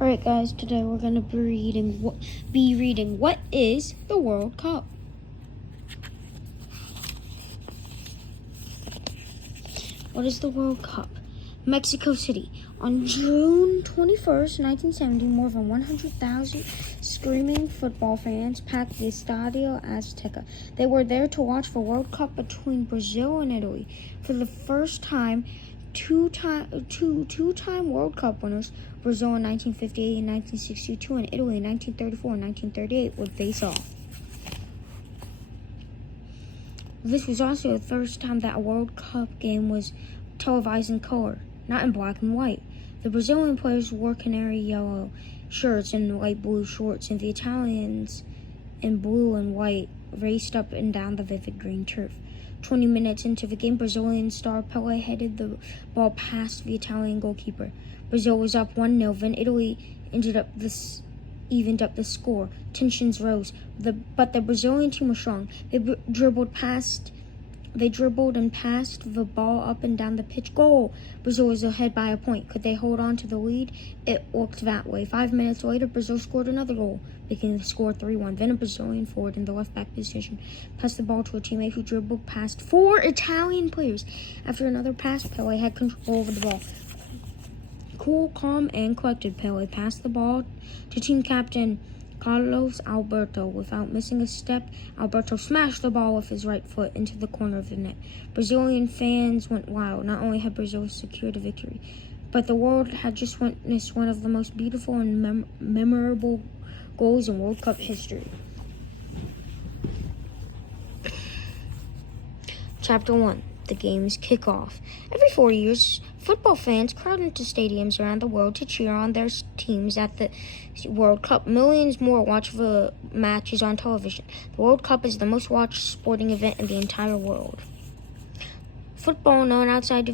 Alright guys, today we're going to be reading What is the World Cup? What is the World Cup? Mexico City. On June 21st, 1970, more than 100,000 screaming football fans packed the Estadio Azteca. They were there to watch the World Cup between Brazil and Italy. For the first time, two-time World Cup winners, Brazil in 1958 and 1962, and Italy in 1934 and 1938, would face off. This was also the first time that a World Cup game was televised in color, not in black and white. The Brazilian players wore canary yellow shirts and light blue shorts, and the Italians in blue and white raced up and down the vivid green turf. 20 minutes into the game, Brazilian star Pelé headed the ball past the Italian goalkeeper. Brazil was up 1-0, then Italy evened up the score. Tensions rose, but the Brazilian team was strong. They dribbled and passed the ball up and down the pitch. Goal! Brazil was ahead by a point. Could they hold on to the lead? It looked that way. 5 minutes later, Brazil scored another goal, making the score 3-1. Then a Brazilian forward in the left-back position passed the ball to a teammate who dribbled past 4 Italian players. After another pass, Pelé had control over the ball. Cool, calm, and collected, Pelé passed the ball to team captain Carlos Alberto. Without missing a step, Alberto smashed the ball with his right foot into the corner of the net. Brazilian fans went wild. Not only had Brazil secured a victory, but the world had just witnessed one of the most beautiful and memorable goals in World Cup history. Chapter 1. The game's kickoff. Every 4 years, football fans crowd into stadiums around the world to cheer on their teams at the World Cup. Millions more watch the matches on television. The World Cup is the most watched sporting event in the entire world. Football, known inside the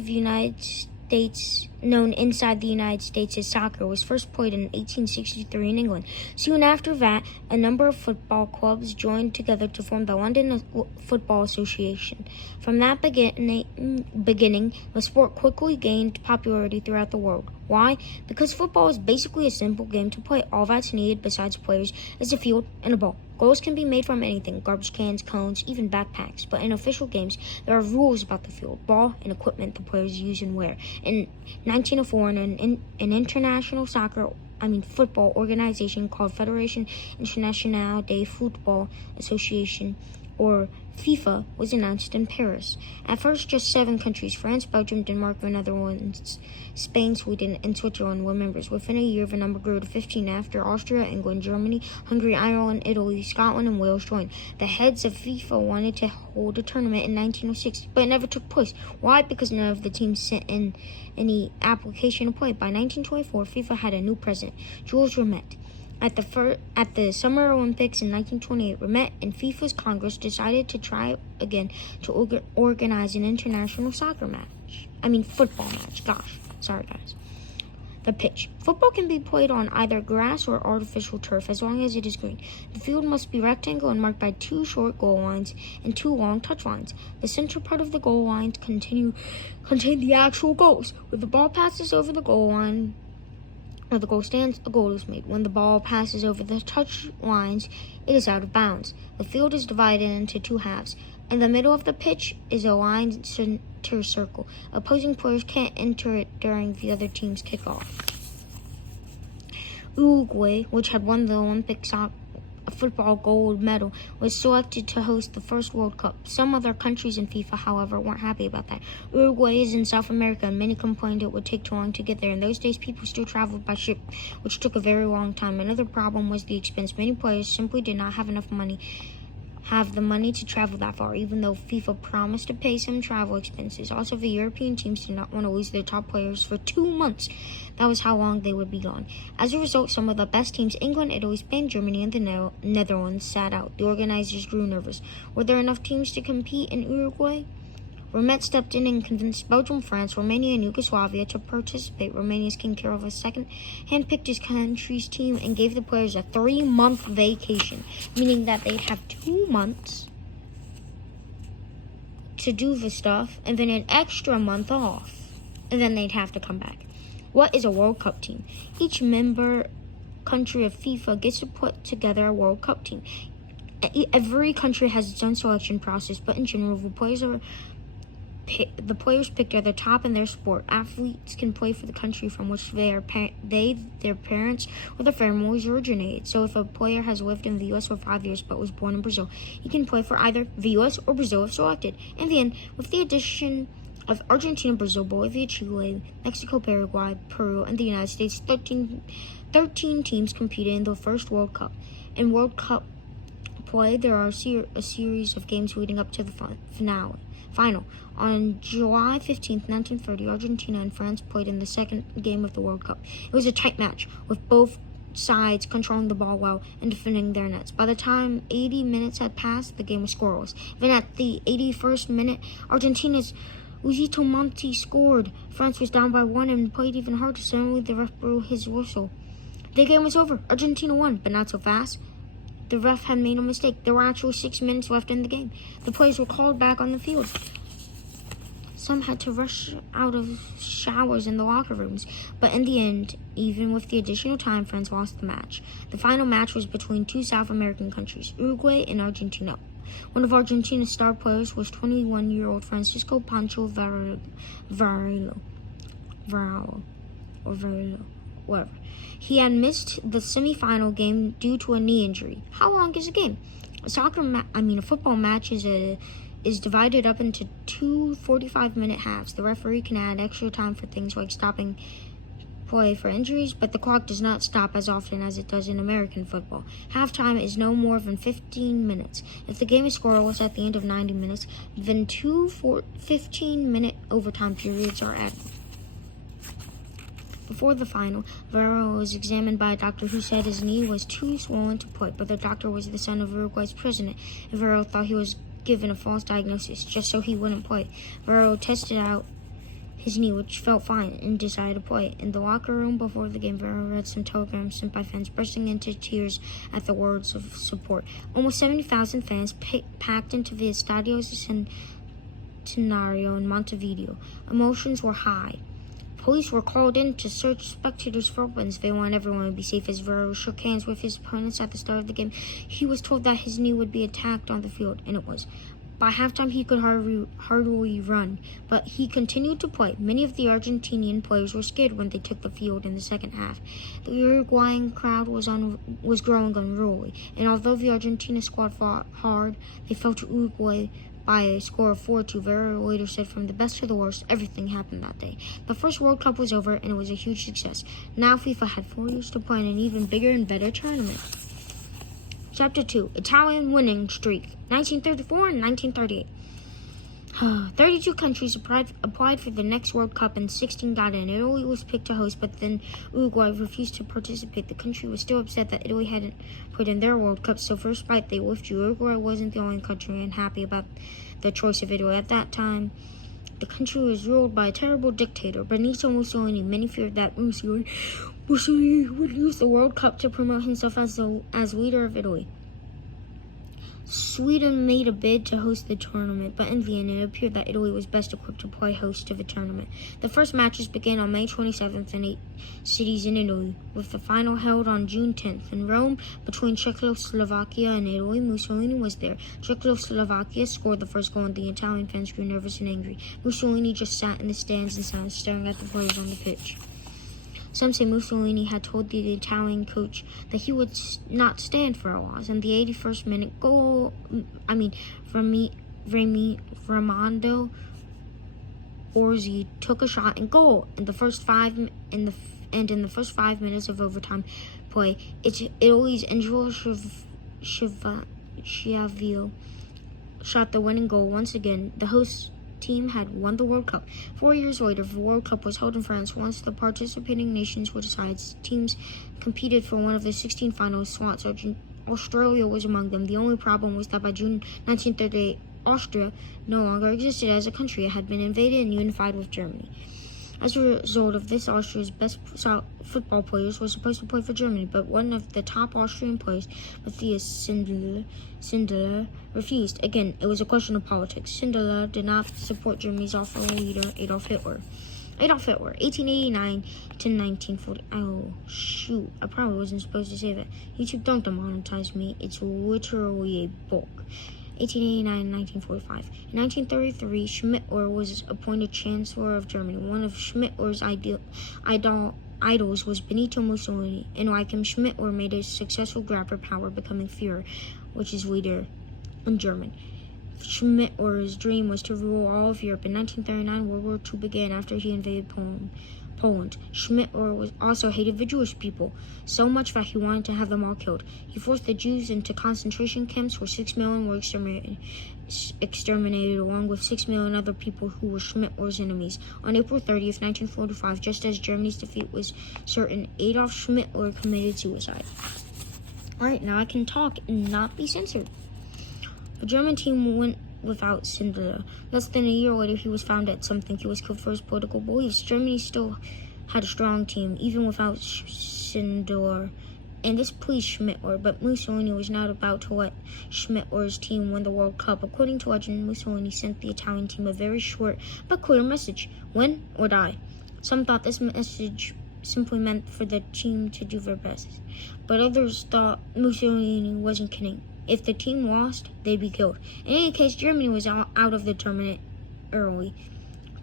United States as soccer, was first played in 1863 in England. Soon after that, a number of football clubs joined together to form the London Football Association. From that beginning, the sport quickly gained popularity throughout the world. Why? Because football is basically a simple game to play. All that's needed besides players is a field and a ball. Goals can be made from anything: garbage cans, cones, even backpacks. But in official games, there are rules about the field, ball, and equipment the players use and wear. In 1904, an international football organization called Fédération Internationale de Football Association, or FIFA, was announced in Paris. At first, just 7 countries, France, Belgium, Denmark, the Netherlands, Spain, Sweden, and Switzerland, were members. Within a year, the number grew to 15 after Austria, England, Germany, Hungary, Ireland, Italy, Scotland, and Wales joined. The heads of FIFA wanted to hold a tournament in 1906, but it never took place. Why? Because none of the teams sent in any application to play. By 1924, FIFA had a new president, Jules Rimet. At the Summer Olympics in 1928, Rimet and FIFA's Congress decided to try again to organize an international football match. Sorry guys. The pitch. Football can be played on either grass or artificial turf as long as it is green. The field must be rectangular and marked by 2 short goal lines and 2 long touch lines. The center part of the goal lines contain the actual goals. When the ball passes over the goal line, where the goal stands, a goal is made. When the ball passes over the touch lines, it is out of bounds. The field is divided into 2 halves. In the middle of the pitch is a lined center circle. Opposing players can't enter it during the other team's kickoff. Uruguay, which had won the Olympic football gold medal, was selected to host the first World Cup. Some other countries in FIFA, however, weren't happy about that. Uruguay is in South America, and many complained it would take too long to get there. In those days, people still traveled by ship, which took a very long time. Another problem was the expense. Many players simply did not have the money to travel that far, even though FIFA promised to pay some travel expenses. Also, the European teams did not want to lose their top players for 2 months. That was how long they would be gone. As a result, some of the best teams, England, Italy, Spain, Germany, and the Netherlands, sat out. The organizers grew nervous. Were there enough teams to compete in Uruguay? Rimet stepped in and convinced Belgium, France, Romania, and Yugoslavia to participate. Romania's King Carol II handpicked his country's team and gave the players a 3-month vacation, meaning that they'd have 2 months to do the stuff and then an extra month off, and then they'd have to come back. What is a World Cup team? Each member country of FIFA gets to put together a World Cup team. Every country has its own selection process, but in general, the players picked are the top in their sport. Athletes can play for the country from which their parents, or their families originated. So if a player has lived in the U.S. for 5 years but was born in Brazil, he can play for either the U.S. or Brazil if selected. In the end, with the addition of Argentina, Brazil, Bolivia, Chile, Mexico, Paraguay, Peru, and the United States, 13 teams competed in the first World Cup. In World Cup play, there are a series of games leading up to the final. On July 15, 1930, Argentina and France played in the second game of the World Cup. It was a tight match, with both sides controlling the ball well and defending their nets. By the time 80 minutes had passed, the game was scoreless. Then at the 81st minute, Argentina's Luisito Monti scored. France was down by 1 and played even harder. Suddenly, the ref blew his whistle. The game was over. Argentina won, but not so fast. The ref had made a mistake. There were actually 6 minutes left in the game. The players were called back on the field. Some had to rush out of showers in the locker rooms. But in the end, even with the additional time, France lost the match. The final match was between two South American countries, Uruguay and Argentina. One of Argentina's star players was 21-year-old Francisco Pancho Varela, whatever. He had missed the semifinal game due to a knee injury. How long is a game? A football match is divided up into two 45-minute halves. The referee can add extra time for things like stopping play for injuries, but the clock does not stop as often as it does in American football. Halftime is no more than 15 minutes. If the game is scoreless at the end of 90 minutes, then two 15-minute overtime periods are added. Before the final, Varela was examined by a doctor who said his knee was too swollen to play, but the doctor was the son of Uruguay's president, and Varela thought he was given a false diagnosis just so he wouldn't play. Varela tested out his knee, which felt fine, and decided to play. In the locker room before the game, Varela read some telegrams sent by fans, bursting into tears at the words of support. Almost 70,000 fans packed into the Estadio Centenario in Montevideo. Emotions were high. Police were called in to search spectators for weapons. They wanted everyone to be safe. As Varela shook hands with his opponents at the start of the game, he was told that his knee would be attacked on the field, and it was. By halftime, he could hardly run, but he continued to play. Many of the Argentinian players were scared when they took the field in the second half. The Uruguayan crowd was growing unruly, and although the Argentina squad fought hard, they fell to Uruguay by a score of 4-2. Varela later said, "From the best to the worst, everything happened that day." The first World Cup was over, and it was a huge success. Now FIFA had 4 years to plan an even bigger and better tournament. Chapter 2, Italian winning streak, 1934 and 1938. 32 countries applied for the next World Cup, and 16 got in. Italy was picked to host, but then Uruguay refused to participate. The country was still upset that Italy hadn't put in their World Cup, so for a spite, they withdrew. Uruguay wasn't the only country unhappy about the choice of Italy. At that time, the country was ruled by a terrible dictator, Benito Mussolini. Many feared that Mussolini would use the World Cup to promote himself as leader of Italy. Sweden made a bid to host the tournament, but in the end it appeared that Italy was best equipped to play host to the tournament. The first matches began on May 27th in 8 cities in Italy, with the final held on June 10th. In Rome, between Czechoslovakia and Italy, Mussolini was there. Czechoslovakia scored the first goal, and the Italian fans grew nervous and angry. Mussolini just sat in the stands in silence, staring at the players on the pitch. Some say Mussolini had told the Italian coach that he would not stand for a loss. In the 81st minute goal, Raimondo Orsi took a shot and goal. In the first 5 minutes of overtime play, Italy's Angelo Schiavio shot the winning goal. Once again, the host team had won the World Cup. 4 years later, the World Cup was held in France. Once the participating nations were decided, teams competed for one of the 16 final slots. Australia was among them. The only problem was that by June 1938, Austria no longer existed as a country. It had been invaded and unified with Germany. As a result of this, Austria's best football players were supposed to play for Germany, but one of the top Austrian players, Matthias Sindelar, refused. Again, it was a question of politics. Sindelar did not support Germany's awful leader, Adolf Hitler. Adolf Hitler, 1889 to 1940. Oh, shoot. I probably wasn't supposed to say that. YouTube, don't demonetize me. It's literally a book. 1889 and 1945. In 1933, Schmittler was appointed Chancellor of Germany. One of Schmittler's idols was Benito Mussolini, and like him, Schmittler made a successful grab for power, becoming Führer, which is leader in German. Schmittler's dream was to rule all of Europe. In 1939, World War II began after he invaded Poland. Schmittler also hated the Jewish people so much that he wanted to have them all killed. He forced the Jews into concentration camps where 6 million were exterminated along with 6 million other people who were Schmittler's enemies. On April 30th, 1945, just as Germany's defeat was certain, Adolf Schmittler committed suicide. Alright, now I can talk and not be censored. The German team went without Schindler. Less than a year later, he was found at something. He was killed for his political beliefs. Germany still had a strong team, even without Schindler, and this pleased Schmittler, but Mussolini was not about to let Schmittler's team win the World Cup. According to legend, Mussolini sent the Italian team a very short but clear message: win or die. Some thought this message simply meant for the team to do their best, but others thought Mussolini wasn't kidding. If the team lost, they'd be killed. In any case, Germany was out of the tournament early,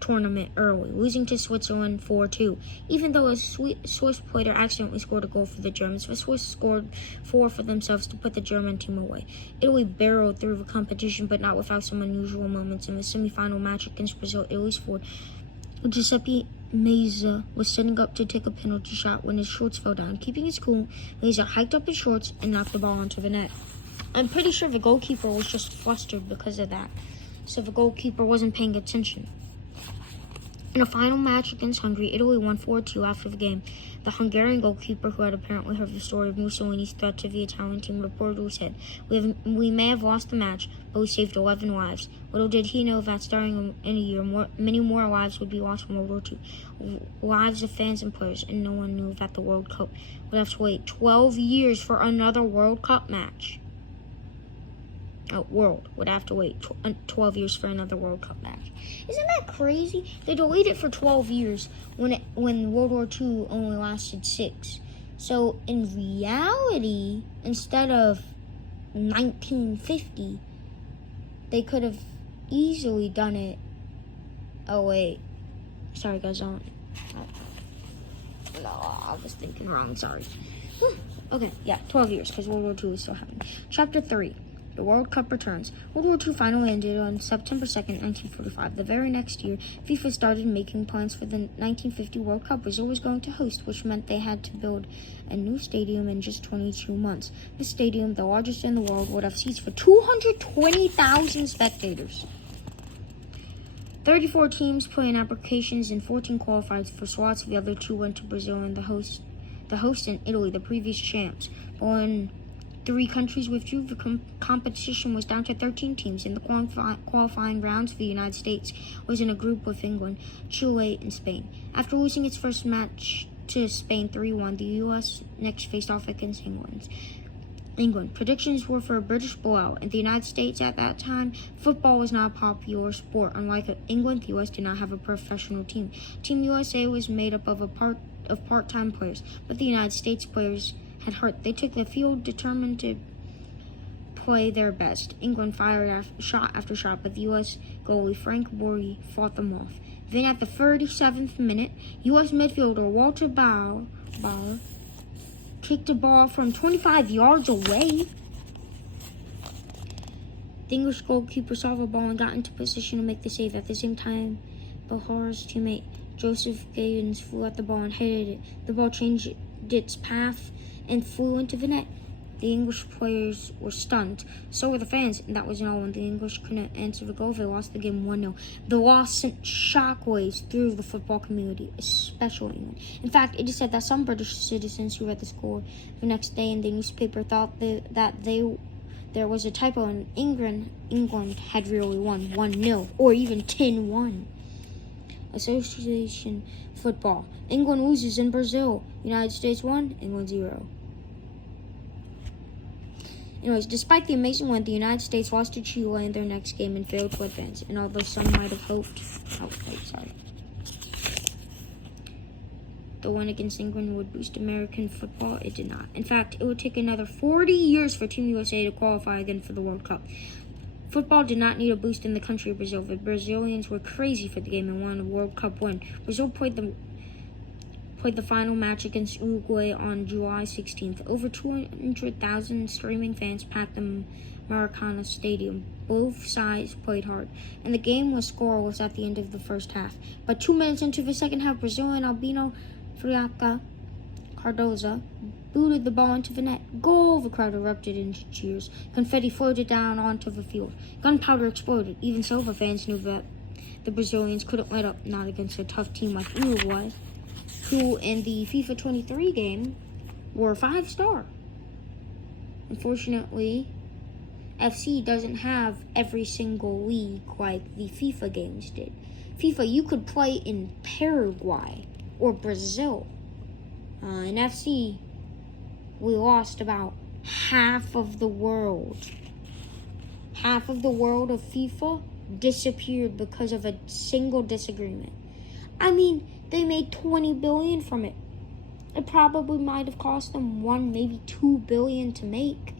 losing to Switzerland 4-2. Even though a Swiss player accidentally scored a goal for the Germans, the Swiss scored 4 for themselves to put the German team away. Italy barreled through the competition, but not without some unusual moments. In the semifinal match against Brazil, Italy's forward Giuseppe Meazza was setting up to take a penalty shot when his shorts fell down. Keeping his cool, Meazza hiked up his shorts and knocked the ball onto the net. I'm pretty sure the goalkeeper was just flustered because of that, so the goalkeeper wasn't paying attention. In a final match against Hungary, Italy won 4-2 after the game. The Hungarian goalkeeper, who had apparently heard the story of Mussolini's threat to the Italian team, reportedly said, "We may have lost the match, but we saved 11 lives." Little did he know that starting in a year, many more lives would be lost in World War II. Lives of fans and players, and no one knew that the World Cup would have to wait 12 years for another World Cup match. World would have to wait 12 years for another World Cup match. Isn't that crazy? They delayed it for 12 years when World War II only lasted 6. So in reality, instead of 1950, they could have easily done it. Oh wait, sorry guys, no, I was thinking wrong. Sorry. Okay, yeah, 12 years because World War II is still happening. Chapter 3. The World Cup returns. World War II finally ended on September 2nd, 1945. The very next year, FIFA started making plans for the 1950 World Cup. Brazil was going to host, which meant they had to build a new stadium in just 22 months. This stadium, the largest in the world, would have seats for 220,000 spectators. 34 teams put in applications and 14 qualified for slots. The other 2 went to Brazil and the host in Italy, the previous champs. When 3 countries withdrew, the competition was down to 13 teams. In the qualifying rounds, the United States was in a group with England, Chile, and Spain. After losing its first match to Spain 3-1, the U.S. next faced off against England. Predictions were for a British blowout. In the United States at that time, football was not a popular sport. Unlike England, the U.S. did not have a professional team. Team USA was made up of part-time players, but the United States players had hurt. They took the field determined to play their best. England fired shot after shot, but the U.S. goalie Frank Borghi fought them off. Then at the 37th minute, U.S. midfielder Walter Bauer kicked a ball from 25 yards away. The English goalkeeper saw the ball and got into position to make the save. At the same time, Bahar's teammate Joseph Gaines flew at the ball and headed it. The ball changed its path and flew into the net. The English players were stunned. So were the fans, and that wasn't all. When the English couldn't answer the goal, they lost the game 1-0. The loss sent shockwaves through the football community, especially England. In fact, it is said that some British citizens who read the score the next day in the newspaper thought that there was a typo and England had really won 1-0 or even 10-1. Association football. England loses in Brazil. United States 1, England 0. Anyways, despite the amazing win, the United States lost to Chile in their next game and failed to advance. And although some might have hoped... Oh, wait, sorry. the win against England would boost American football, it did not. In fact, it would take another 40 years for Team USA to qualify again for the World Cup. Football did not need a boost in the country of Brazil. The Brazilians were crazy for the game and wanted a World Cup win. Brazil played the final match against Uruguay on July 16th. Over 200,000 streaming fans packed the Maracana Stadium. Both sides played hard, and the game was scoreless at the end of the first half. But 2 minutes into the second half, Brazilian Albino Friaca Cardoza booted the ball into the net. Goal! The crowd erupted into cheers. Confetti floated down onto the field. Gunpowder exploded. Even so, the fans knew that the Brazilians couldn't let up, not against a tough team like Uruguay, who in the FIFA 23 game were 5-star. Unfortunately, FC doesn't have every single league like the FIFA games did. FIFA, you could play in Paraguay or Brazil. In FC, we lost about half of the world. Half of the world of FIFA disappeared because of a single disagreement. I mean, they made $20 billion from it. It probably might have cost them $1, maybe $2 billion to make.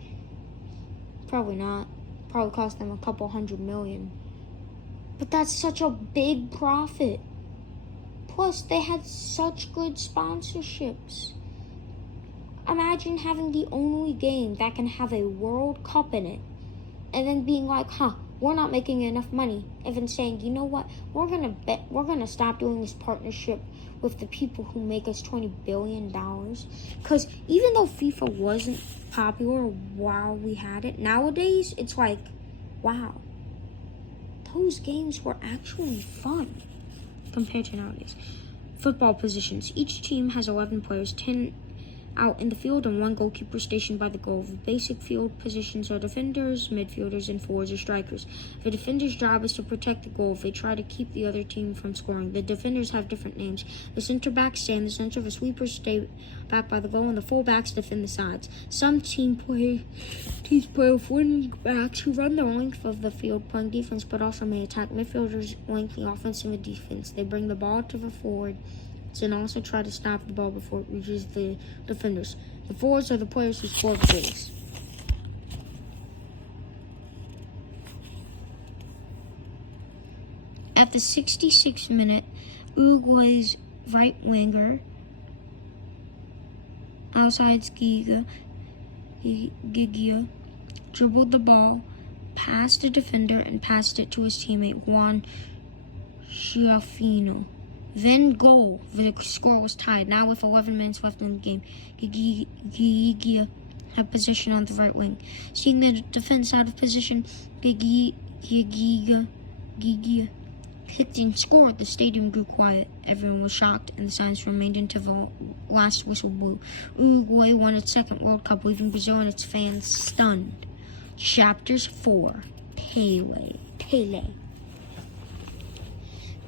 Probably not. Probably cost them a couple $100 million. But that's such a big profit. Plus, they had such good sponsorships. Imagine having the only game that can have a World Cup in it, and then being like, we're not making enough money. And then saying, you know what, we're gonna stop doing this partnership with the people who make us $20 billion. Because even though FIFA wasn't popular while we had it, nowadays it's like, wow, those games were actually fun compared to nowadays. Football positions. Each team has 11 players, 10 out in the field and 1 goalkeeper stationed by the goal. The basic field positions are defenders, midfielders, and forwards or strikers. The defender's job is to protect the goal. They try to keep the other team from scoring. The defenders have different names. The center backs stay in the center, the sweepers stay back by the goal, and the full backs defend the sides. Some teams play with wing backs who run the length of the field playing defense, but also may attack. Midfielders lengthy offense and defense. They bring the ball to the forward and also try to stop the ball before it reaches the defenders. The forwards are the players who score the goals. At the 66th minute, Uruguay's right winger, outside Gigia, dribbled the ball past the defender and passed it to his teammate Juan Schiaffino. Then goal. The score was tied. Now with 11 minutes left in the game, Gigia had position on the right wing. Seeing the defense out of position, Gigia kicked and scored. The stadium grew quiet. Everyone was shocked, and the silence remained until the last whistle blew. Uruguay won its second World Cup, leaving Brazil and its fans stunned. Chapters 4. Pele.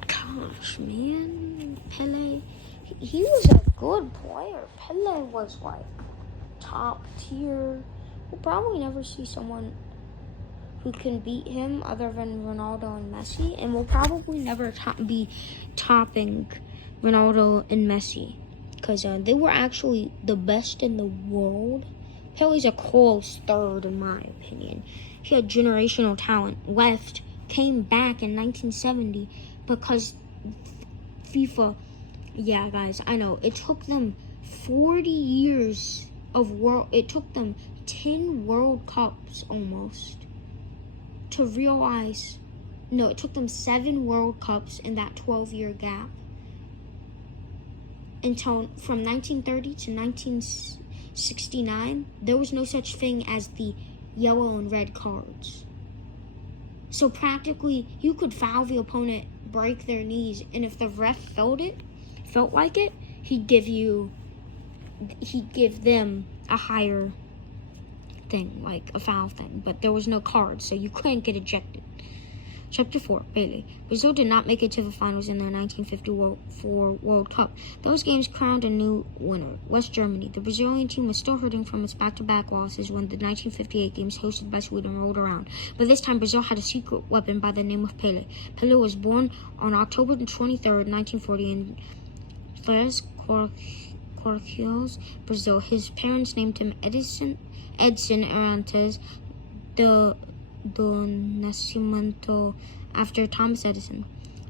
Gosh, man, Pele, he was a good player. Pele was like top tier. We'll probably never see someone who can beat him other than Ronaldo and Messi, and we'll probably never be topping Ronaldo and Messi because they were actually the best in the world. Pele's a close third in my opinion. He had generational talent. Left, came back in 1970 because FIFA, yeah guys, I know, it took them 40 years of it took them 10 World Cups almost to realize, no, it took them 7 World Cups in that 12-year gap. Until from 1930 to 1969, there was no such thing as the yellow and red cards. So practically, you could foul the opponent, break their knees, and if the ref felt like it, he'd give them a higher thing, like a foul thing. But there was no cards, so you couldn't get ejected. Chapter 4, Pele. Brazil did not make it to the finals in their 1954 World Cup. Those games crowned a new winner, West Germany. The Brazilian team was still hurting from its back-to-back losses when the 1958 games hosted by Sweden rolled around. But this time, Brazil had a secret weapon by the name of Pele. Pele was born on October 23rd, 1940 in Três Corquios, Brazil. His parents named him Edson Arantes do Nascimento after Thomas Edison.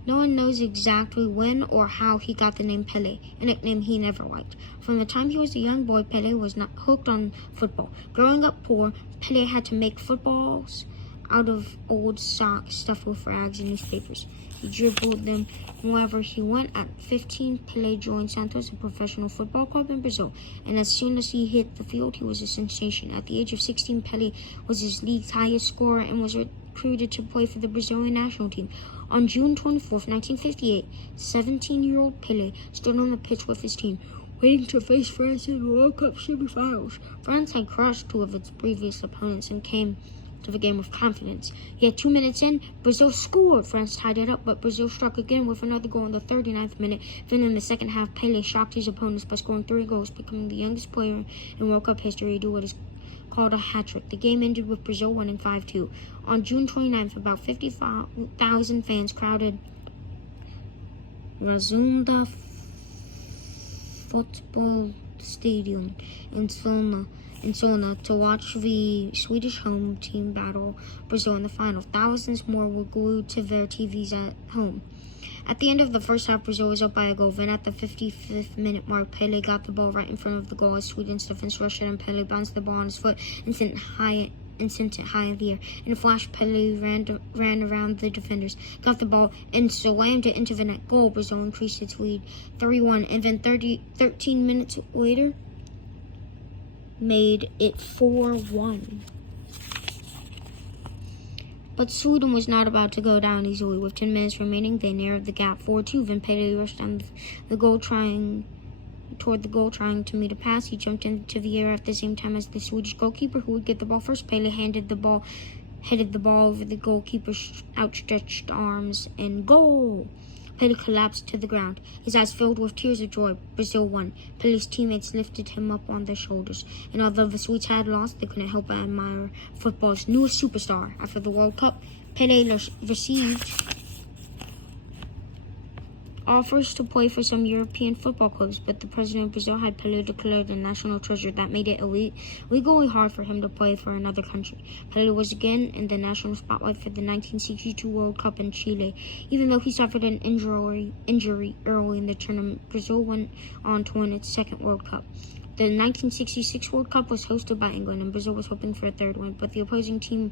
No one knows exactly when or how he got the name Pelé, a nickname he never liked. From the time he was a young boy, Pelé was not hooked on football. Growing up poor, Pelé had to make footballs out of old socks stuffed with rags and newspapers. He dribbled them wherever he went. At 15, Pelé joined Santos, a professional football club in Brazil, and as soon as he hit the field, he was a sensation. At the age of 16, Pelé was his league's highest scorer and was recruited to play for the Brazilian national team. On June 24, 1958, 17-year-old Pelé stood on the pitch with his team, waiting to face France in the World Cup semifinals. France had crushed two of its previous opponents and came to the game with confidence. Yet 2 minutes in, Brazil scored. France tied it up, but Brazil struck again with another goal in the 39th minute. Then in the second half, Pelé shocked his opponents by scoring 3 goals, becoming the youngest player in World Cup history to do what is called a hat-trick. The game ended with Brazil winning 5-2. On June 29th, about 50,000 fans crowded Razunda Football Stadium in Solna to watch the Swedish home team battle Brazil in the final. Thousands more were glued to their TVs at home. At the end of the first half, Brazil was up by a goal. Then at the 55th minute mark, Pelé got the ball right in front of the goal as Sweden's defense rushed it, and Pelé bounced the ball on his foot and sent it high in the air. In a flash, Pelé ran around the defenders, got the ball, and slammed it into the net. Goal. Brazil increased its lead 3-1, and then 13 minutes later, made it 4-1. But Sweden was not about to go down easily. With 10 minutes remaining, they narrowed the gap 4-2. Then Pelé rushed down toward the goal, trying to meet a pass. He jumped into the air at the same time as the Swedish goalkeeper, who would get the ball first. Pelé headed the ball over the goalkeeper's outstretched arms, and goal! Pelé collapsed to the ground, his eyes filled with tears of joy. Brazil won. Pelé's teammates lifted him up on their shoulders, and although the Swedes had lost, they couldn't help but admire football's newest superstar. After the World Cup, Pelé received offers to play for some European football clubs, but the president of Brazil had Pelé declared a national treasure that made it legally hard for him to play for another country. Pelé was again in the national spotlight for the 1962 World Cup in Chile. Even though he suffered an injury early in the tournament, Brazil went on to win its second World Cup. The 1966 World Cup was hosted by England, and Brazil was hoping for a third win, but the opposing team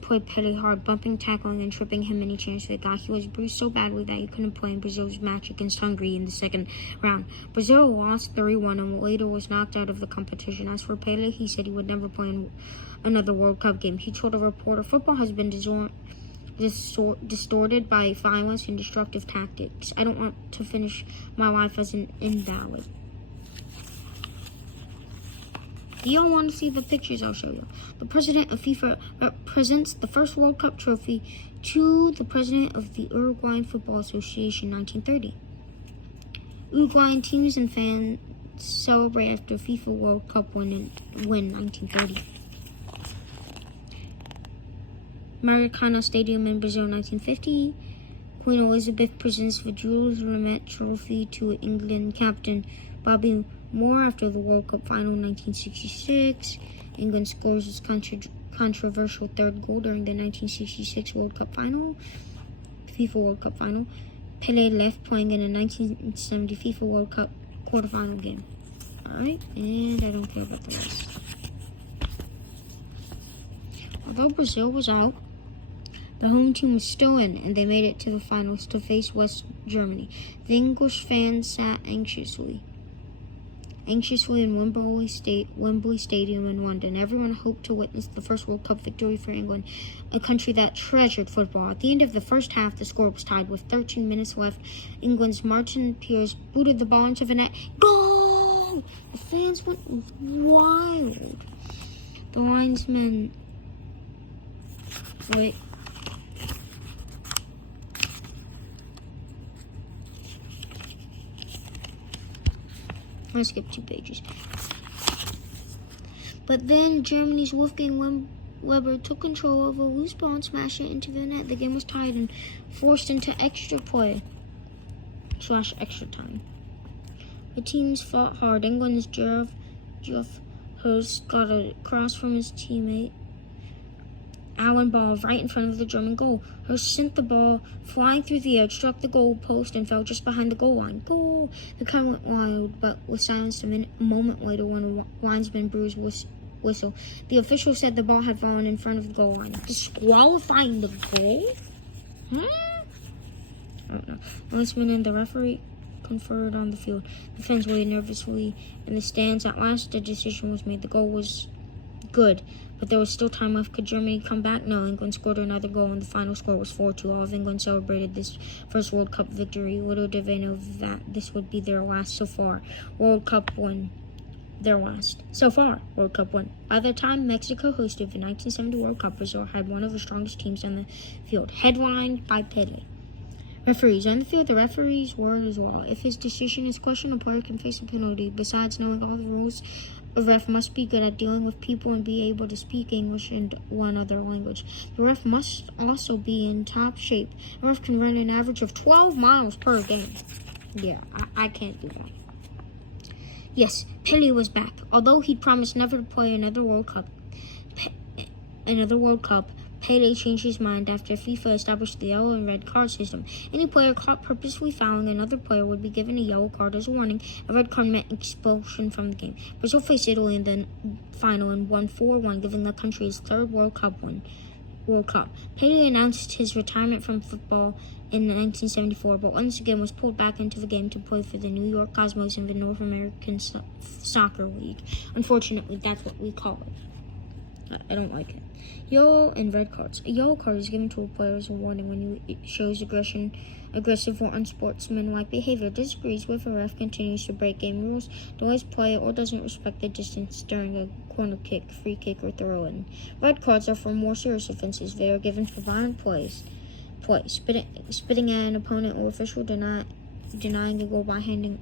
played Pelé hard, bumping, tackling, and tripping him any chance they got. He was bruised so badly that he couldn't play in Brazil's match against Hungary in the second round. Brazil lost 3-1 and later was knocked out of the competition. As for Pelé, he said he would never play in another World Cup game. He told a reporter, "Football has been distorted by violence and destructive tactics. I don't want to finish my life as an invalid." Do y'all want to see the pictures? I'll show you. The president of FIFA presents the first World Cup trophy to the president of the Uruguayan Football Association, 1930. Uruguayan teams and fans celebrate after FIFA World Cup win 1930. Maracana Stadium in Brazil, 1950. Queen Elizabeth presents the Jules Rimet Trophy to England captain Bobby Moore after the World Cup final in 1966. England scores its controversial third goal during the 1966 World Cup final, FIFA World Cup final. Pelé left playing in a 1970 FIFA World Cup quarterfinal game. Alright, and I don't care about the rest. Although Brazil was out, the home team was still in, and they made it to the finals to face West Germany. The English fans sat anxiously in Wembley Stadium in London. Everyone hoped to witness the first World Cup victory for England, a country that treasured football. At the end of the first half, the score was tied with 13 minutes left. England's Martin Pearce booted the ball into the net. Goal! The fans went wild. The linesmen... Wait. I skipped 2 pages. But then Germany's Wolfgang Weber took control of a loose ball and smashed it into the net. The game was tied and forced into extra play / extra time. The teams fought hard. England's Geoff Hurst got a cross from his teammate Alan Ball right in front of the German goal. Hurst sent the ball flying through the air, struck the goal post, and fell just behind the goal line. Goal! The crowd went wild, but was silenced a moment later when a linesman blew his whistle. The official said the ball had fallen in front of the goal line. Disqualifying the goal? I don't know. The linesman and the referee conferred on the field. The fans waited nervously in the stands. At last, a decision was made. The goal was good, but there was still time left. Could Germany come back? No. England scored another goal, and the final score was 4-2. All of England celebrated this first World Cup victory. Little did they know that this would be their last so far. World Cup won. Their last. So far, World Cup won. By the time Mexico hosted the 1970 World Cup, Brazil had one of the strongest teams on the field, headlined by Pelé. Referees. On the field, the referee's word is law. If his decision is questioned, a player can face a penalty. Besides knowing all the rules, a ref must be good at dealing with people and be able to speak English and one other language. The ref must also be in top shape. A ref can run an average of 12 miles per game. Yeah, I can't do that. Yes, Pelé was back. Although he'd promised never to play another World Cup, Pelé changed his mind after FIFA established the yellow and red card system. Any player caught purposely fouling another player would be given a yellow card as a warning. A red card meant expulsion from the game. Brazil faced Italy in the final and won 4-1, giving the country its third World Cup. Pelé announced his retirement from football in 1974, but once again was pulled back into the game to play for the New York Cosmos in the North American Soccer League. Unfortunately, that's what we call it. I don't like it. Yellow and red cards. A yellow card is given to a player as a warning when he shows aggressive or unsportsmanlike behavior, disagrees with a ref, continues to break game rules, delays play, or doesn't respect the distance during a corner kick, free kick, or throw-in. Red cards are for more serious offenses. They are given for violent plays, spitting at an opponent or official, denying a goal by handling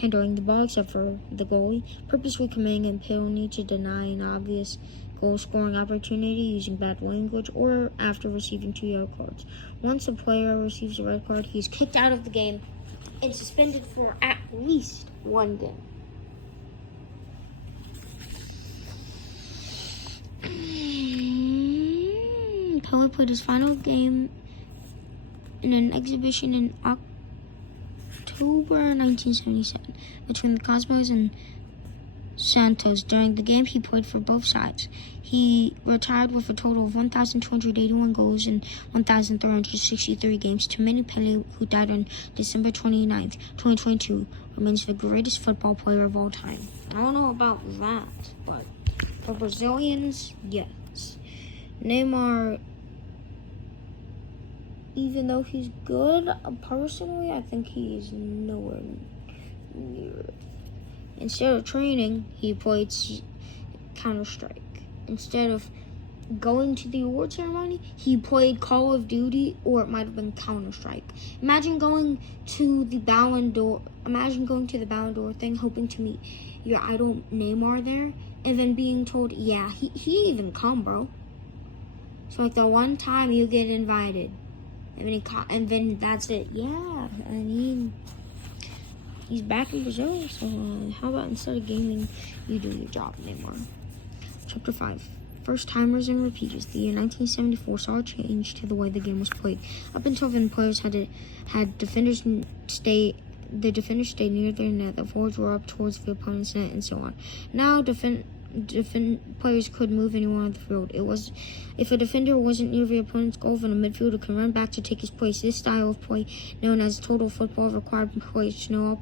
the ball except for the goalie, purposely committing a penalty to deny an obvious goal-scoring opportunity using bad language, or after receiving 2 yellow cards. Once a player receives a red card, he is kicked out of the game and suspended for at least 1 game. Pelé played his final game in an exhibition in October 1977 between the Cosmos and Santos. During the game, he played for both sides. He retired with a total of 1,281 goals in 1,363 games. To many, Pelé, who died on December 29th, 2022, remains the greatest football player of all time. I don't know about that, but for Brazilians, yes. Neymar, even though he's good, personally, I think he is nowhere near it. Instead of training, he played Counter-Strike. Instead of going to the award ceremony, he played Call of Duty, or it might have been Counter-Strike. Imagine going to the Ballon d'Or thing, hoping to meet your idol Neymar there, and then being told, yeah, he even come, bro. So like the one time you get invited, and then that's it. Yeah, I mean, he's back in Brazil, so how about instead of gaming, you do your job, Neymar. Chapter 5. First-timers and repeaters. The year 1974 saw a change to the way the game was played. Up until then, players had defenders stay near their net, the forwards were up towards the opponent's net, and so on. Now, players could move anywhere on the field. If a defender wasn't near the opponent's goal, then a midfielder can run back to take his place. This style of play, known as total football, required players to know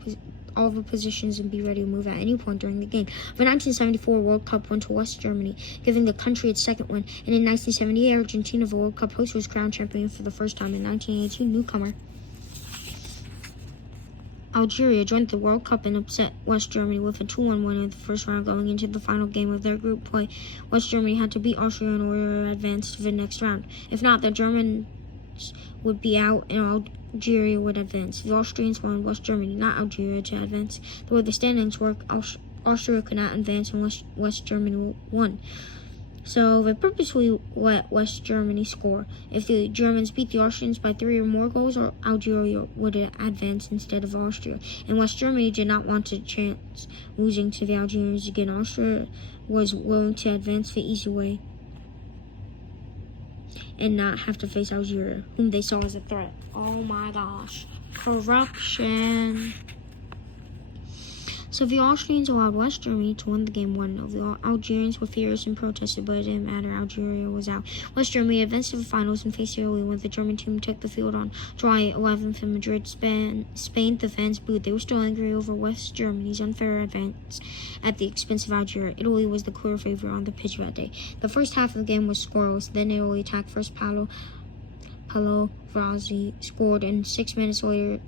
all the positions and be ready to move at any point during the game. The 1974 World Cup went to West Germany, giving the country its second win. And in 1978, Argentina, the World Cup host, was crowned champion for the first time. In 1982, newcomer Algeria joined the World Cup and upset West Germany with a 2-1 win in the first round. Going into the final game of their group play, West Germany had to beat Austria in order to advance to the next round. If not, the Germans would be out and Algeria would advance. The Austrians wanted West Germany, not Algeria, to advance. The way the standings work, Austria could not advance unless West Germany won. So they purposely let West Germany score. If the Germans beat the Austrians by 3 or more goals, Algeria would advance instead of Austria. And West Germany did not want to chance losing to the Algerians again. Austria was willing to advance the easy way and not have to face Algeria, whom they saw as a threat. Oh my gosh. Corruption. So the Austrians allowed West Germany to win the game 1-0. The Algerians were furious and protested, but it didn't matter. Algeria was out. West Germany advanced to the finals and faced Italy when the German team took the field on July 11th in Madrid, Spain. The fans booed. They were still angry over West Germany's unfair advance at the expense of Algeria. Italy was the clear favorite on the pitch that day. The first half of the game was scoreless. Then Italy attacked first. Paolo Verratti scored, and 6 minutes later,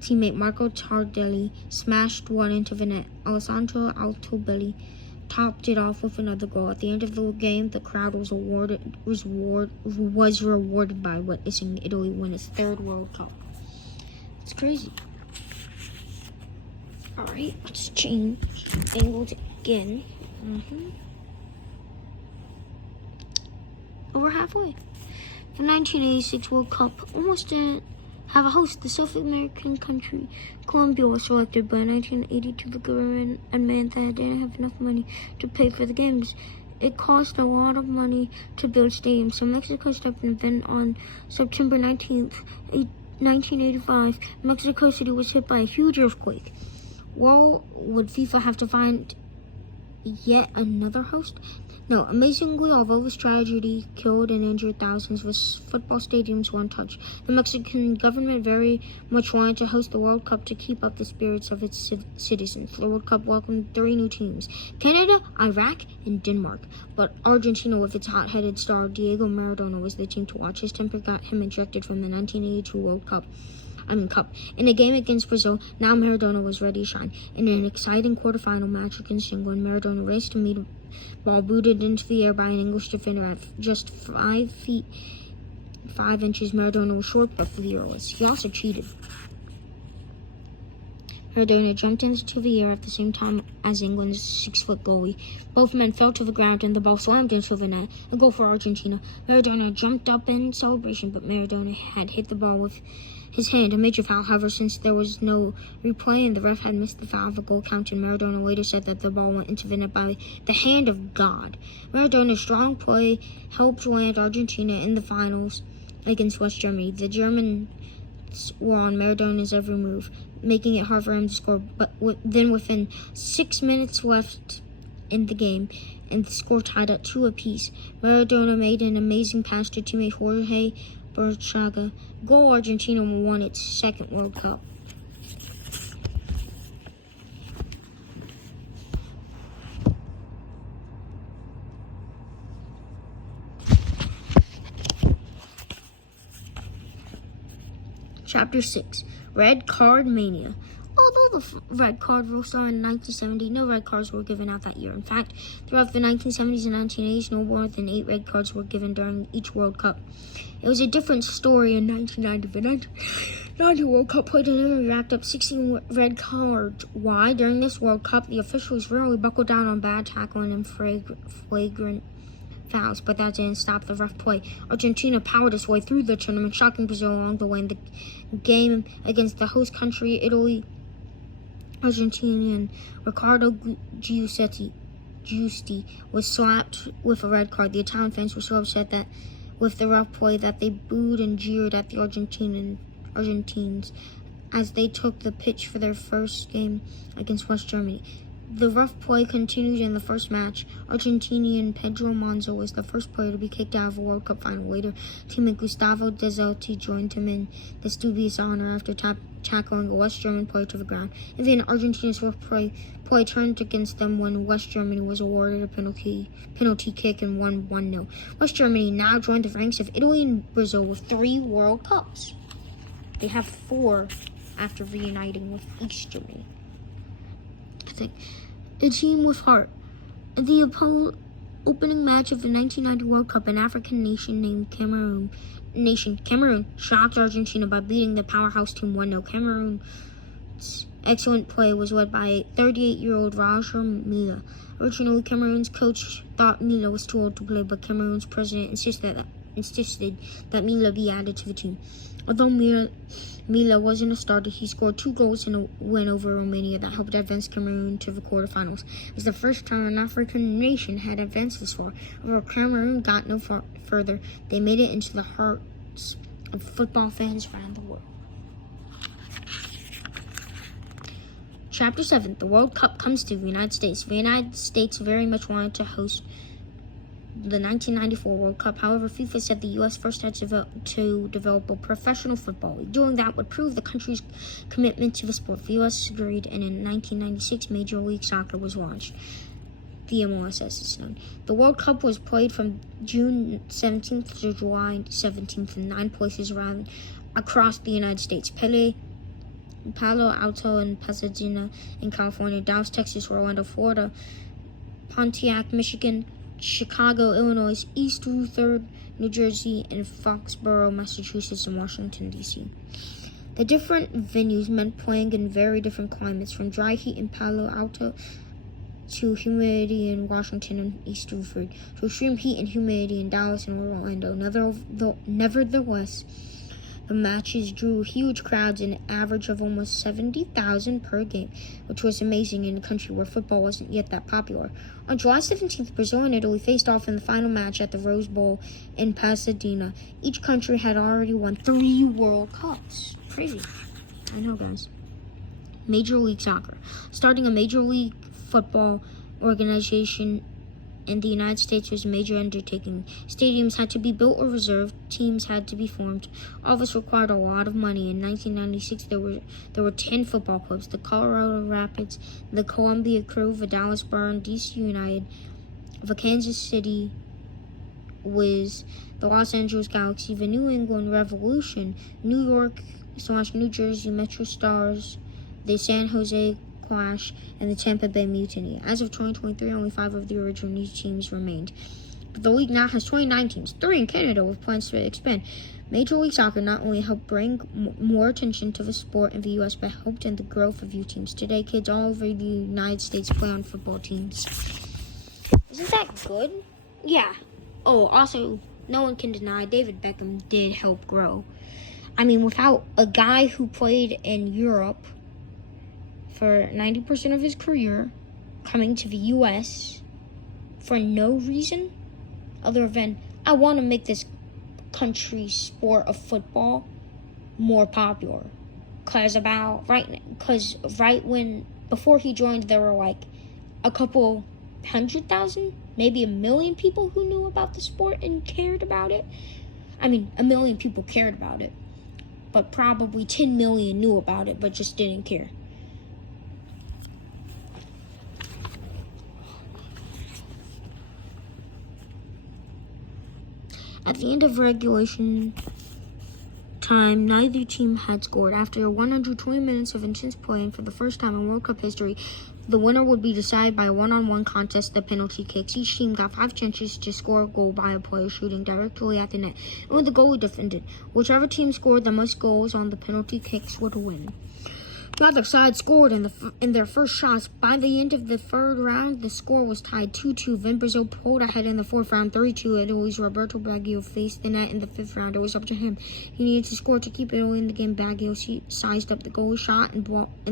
teammate Marco Tardelli smashed one into the net. Alessandro Altobelli topped it off with another goal. At the end of the game, the crowd was rewarded by witnessing Italy win its 3rd World Cup. It's crazy. Alright, let's change angles again. We're halfway. The 1986 World Cup almost didn't have a host. The South American country Colombia was selected, but in 1982 the government admitted that it didn't have enough money to pay for the games. It cost a lot of money to build stadiums, so Mexico stepped in. Then on September 19th, 1985, Mexico City was hit by a huge earthquake. Well, would FIFA have to find yet another host? No, amazingly, although this tragedy killed and injured thousands, the football stadiums were untouched. The Mexican government very much wanted to host the World Cup to keep up the spirits of its citizens. The World Cup welcomed 3 new teams: Canada, Iraq, and Denmark. But Argentina, with its hot-headed star Diego Maradona, was the team to watch. His temper got him ejected from the 1982 World Cup. In a game against Brazil, now Maradona was ready to shine. In an exciting quarterfinal match against England, Maradona raced to meet a ball booted into the air by an English defender at just 5 feet 5 inches. Maradona was short but fearless. He also cheated. Maradona jumped into the air at the same time as England's 6-foot goalie. Both men fell to the ground and the ball slammed into the net. A goal for Argentina. Maradona jumped up in celebration, but Maradona had hit the ball with his hand, a major foul. However, since there was no replay and the ref had missed the foul, the goal counted. Maradona later said that the ball went into the net by the hand of God. Maradona's strong play helped land Argentina in the finals against West Germany. The Germans were on Maradona's every move, making it hard for him to score. But then within 6 minutes left in the game, and the score tied at 2 apiece, Maradona made an amazing pass to teammate Jorge Burchaga. Goal. Argentina won its 2nd World Cup. Chapter 6. Red Card Mania. Although the red card rule started in 1970, no red cards were given out that year. In fact, throughout the 1970s and 1980s, no more than 8 red cards were given during each World Cup. It was a different story in 1990. The 1990 World Cup played in Italy racked up 16 red cards. Why? During this World Cup, the officials rarely buckled down on bad tackling and flagrant fouls, but that didn't stop the rough play. Argentina powered its way through the tournament, shocking Brazil along the way. In the game against the host country, Italy, Argentinian Riccardo Giusti was slapped with a red card. The Italian fans were so upset that with the rough play that they booed and jeered at the Argentines as they took the pitch for their first game against West Germany. The rough play continued in the first match. Argentinian Pedro Monzo was the first player to be kicked out of a World Cup final. Later, teammate Gustavo Dezelti joined him in this dubious honor after tackling a West German player to the ground. And then Argentina's rough play turned against them when West Germany was awarded a penalty kick and won 1-0. West Germany now joined the ranks of Italy and Brazil with 3 World Cups. They have 4 after reuniting with East Germany. A team with heart. The opening match of the 1990 World Cup, an African nation named Cameroon shocked Argentina by beating the powerhouse team 1-0. Cameroon's excellent play was led by 38-year-old Roger Milla. Originally, Cameroon's coach thought Milla was too old to play, but Cameroon's president insisted that Milla be added to the team. Although Milla wasn't a starter, he scored 2 goals in a win over Romania that helped advance Cameroon to the quarterfinals. It was the first time an African nation had advanced this far. Although Cameroon got no further, they made it into the hearts of football fans around the world. Chapter 7. The World Cup comes to the United States. The United States very much wanted to host the 1994 World Cup. However, FIFA said the U.S. first had to develop a professional football league. Doing that would prove the country's commitment to the sport. The U.S. agreed, and in 1996, Major League Soccer was launched. The MLS, as it's known. The World Cup was played from June 17th to July 17th in 9 places across the United States. Palo Alto and Pasadena in California, Dallas, Texas, Orlando, Florida, Pontiac, Michigan, Chicago, Illinois, East Rutherford, New Jersey, and Foxborough, Massachusetts, and Washington, D.C. The different venues meant playing in very different climates, from dry heat in Palo Alto to humidity in Washington and East Rutherford, to extreme heat and humidity in Dallas and Orlando. Nevertheless, the matches drew huge crowds, an average of almost 70,000 per game, which was amazing in a country where football wasn't yet that popular. On July 17th, Brazil and Italy faced off in the final match at the Rose Bowl in Pasadena. Each country had already won 3 World Cups. Crazy. I know, guys. Major League Soccer. Starting a Major League Football organization in the United States was a major undertaking. Stadiums had to be built or reserved. Teams had to be formed. All this required a lot of money. In 1996, there were 10 football clubs: the Colorado Rapids, the Columbia Crew, the Dallas Burn, DC United, the Kansas City Wiz, the Los Angeles Galaxy, the New England Revolution, New York/New Jersey Metro Stars, the San Jose Clash, and the Tampa Bay Mutiny. As of 2023, only 5 of the original teams remained. But the league now has 29 teams, 3 in Canada, with plans to expand. Major League Soccer not only helped bring more attention to the sport in the U.S., but helped in the growth of youth teams. Today, kids all over the United States play on football teams. Isn't that good? Yeah. Oh, also, no one can deny David Beckham did help grow. I mean, without a guy who played in Europe for 90% of his career, coming to the U.S. for no reason other than, I want to make this country's sport of football more popular. Before he joined, there were like a couple 100,000, maybe 1 million people who knew about the sport and cared about it. I mean, 1 million people cared about it, but probably 10 million knew about it, but just didn't care. At the end of regulation time, neither team had scored. After 120 minutes of intense play, and for the first time in World Cup history, the winner would be decided by a one-on-one contest, the penalty kicks. Each team got 5 chances to score a goal by a player shooting directly at the net, and when the goalie defended, whichever team scored the most goals on the penalty kicks would win. Neither side scored in their first shots. By the end of the 3rd round, the score was tied 2-2. Then Brazil pulled ahead in the 4th round, 3-2. Italy's Roberto Baggio faced the net in the 5th round. It was up to him. He needed to score to keep Italy in the game. Baggio sized up the goalie shot, and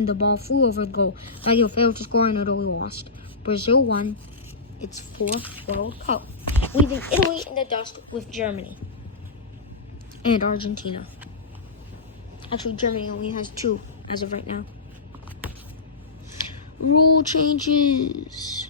the ball flew over the goal. Baggio failed to score, and Italy lost. Brazil won its 4th World Cup, leaving Italy in the dust with Germany and Argentina. Actually, Germany only has 2. As of right now. Rule changes.